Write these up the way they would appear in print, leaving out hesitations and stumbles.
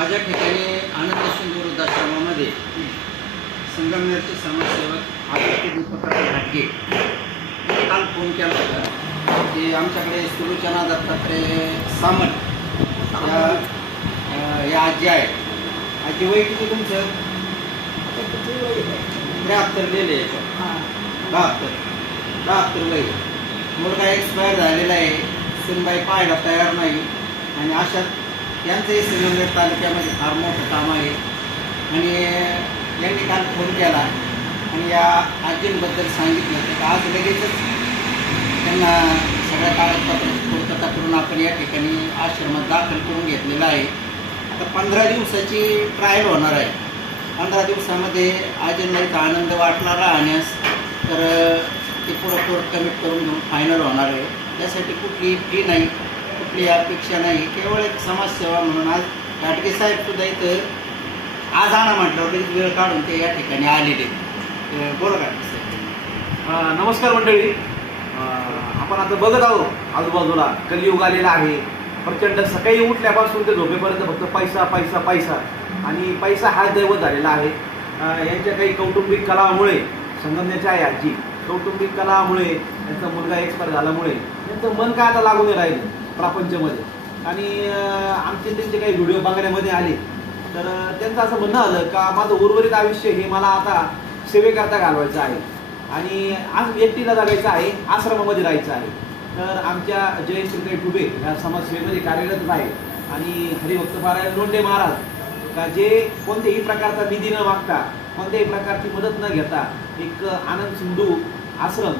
आज या ठिकाणी आनंद सिंधू वृद्धाश्रमामध्ये संगमनेरचे समाजसेवक आदित्य दीपकराव घाटगे यांनी काल फोन केला होता की आमच्याकडे सुलोचना दत्तात्रय सामंत या आजी आहेत. आजी वय किती तुमचं? 73 लिहिले याच्यात. 72 वय. मुलगा एक्सपायर झालेला आहे. सुनबाई पाहायला तयार नाही आणि अशात यांचंही संगमनेर तालुक्यामध्ये फार मोठं काम आहे. आणि यांनी काल फोन केला आणि या आजींबद्दल सांगितलं तर आज लगेचच त्यांना सगळ्या कागदपत्रांची पूर्तता करून आपण या ठिकाणी आश्रमात दाखल करून घेतलेला आहे. आता 15 दिवसाची ट्रायल होणार आहे. 15 दिवसामध्ये आजींना इथं आनंद वाटला राहण्यास तर ते पुढं कोर्ट कमिट करून घेऊन फायनल होणार आहे. त्यासाठी कुठली फी नाही, कुठली अपेक्षा नाही, केवळ एक समाजसेवा म्हणून आज घाटगे साहेबसुद्धा इथं आज आणा म्हटल्यावर लगेच वेळ काढून ते या ठिकाणी आलेले. बोला घाटगे साहेब. नमस्कार मंडळी. आपण आता बघत आहोत आजूबाजूला कलियुग आलेला आहे. प्रचंड सकाळी उठल्यापासून ते झोपेपर्यंत फक्त पैसा पैसा पैसा आणि पैसा हा दैवत झालेला आहे. यांच्या काही कौटुंबिक कलामुळे संगमनेरच्या आहे आजी, कौटुंबिक कलामुळे यांचा मुलगा एक्सपायर झाल्यामुळे यांचं मन काय आता लागून राहिलं प्रपंचमध्ये. आणि आमचे त्यांचे काही व्हिडिओ बघण्यामध्ये आले तर त्यांचं असं म्हणणं आलं का माझं उर्वरित आयुष्य हे मला आता सेवेकरता घालवायचं आहे आणि आज एकटीला जगायचं आहे, आश्रमामध्ये राहायचं आहे. तर आमच्या जयश्रीताई ठुबे या समाजसेवेमध्ये कार्यरत आहे आणि हरिभक्तपारायण लोंढे महाराज का जे कोणत्याही प्रकारचा निधी न मागता, कोणत्याही प्रकारची मदत न घेता एक आनंद सिंधू आश्रम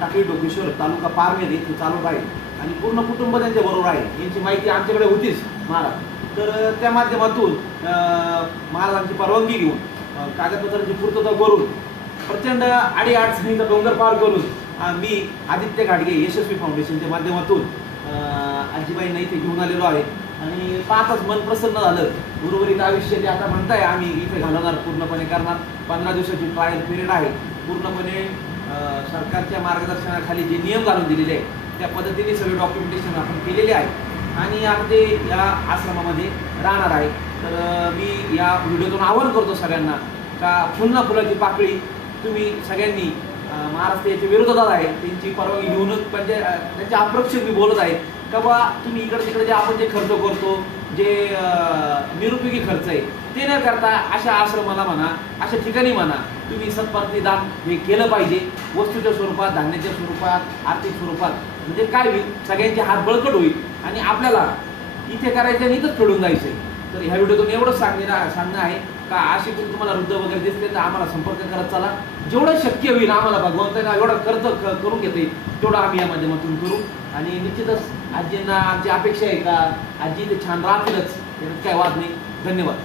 टाकळी डोकेश्वर तालुका पारनेर इथे चालू आहे आणि पूर्ण कुटुंब त्यांच्या बरोबर आहे. यांची माहिती आमच्याकडे होतीच महाराज. तर त्या माध्यमातून महाराजांची परवानगी घेऊन कागदपत्रांची पूर्तता करून प्रचंड अडीअडचणीचा डोंगर पार करून मी आदित्य घाटगे यशस्वी फाउंडेशनच्या माध्यमातून आजीबाईंना इथे घेऊन आलेलो आहे आणि पाहताच मन प्रसन्न झालं. उर्वरित आयुष्य ते आता म्हणताय आम्ही इथे घालवणार, पूर्णपणे करणार. 15 दिवसाची ट्रायल पिरियड आहे. पूर्णपणे सरकारच्या मार्गदर्शनाखाली जे नियम घालून दिलेले आहे त्या पद्धतीने सगळे डॉक्युमेंटेशन आपण केलेले आहे आणि आता ते या आश्रमामध्ये राहणार आहे. तर मी या व्हिडिओतून आवाहन करतो सगळ्यांना का पुन्हा फुलाची पाकळी तुम्ही सगळ्यांनी महाराष्ट्र याच्या विरोधात आहे, त्यांची परवानगी घेऊनच म्हणजे त्यांच्या अप्रक्षित मी बोलत आहे का बा तुम्ही इकडे तिकडे जे आपण जे खर्च करतो, जे निरुपयोगी खर्च आहे ते न करता अशा आश्रमाला म्हणा, अशा ठिकाणी म्हणा तुम्ही सत्पार्थिक दान हे केलं पाहिजे. वस्तूच्या स्वरूपात, धान्याच्या स्वरूपात, आर्थिक स्वरूपात. म्हणजे काय होईल, सगळ्यांचे हात बळकट होईल आणि आपल्याला इथे करायचं आणि इथंच फेडून जायचं आहे. तर ह्या व्हिडिओतून एवढंच सांगणं आहे का अशी पण तुम्हाला वृद्ध वगैरे दिसले तर आम्हाला संपर्क करत चला. जेवढं शक्य होईल आम्हाला भगवंतांना एवढं खर्च करून घेते तेवढं आम्ही या माध्यमातून करू. आणि निश्चितच आजींना आमची अपेक्षा आहे का आजी ते छान राहतीलच, त्याच्यात काय वाद नाही. धन्यवाद.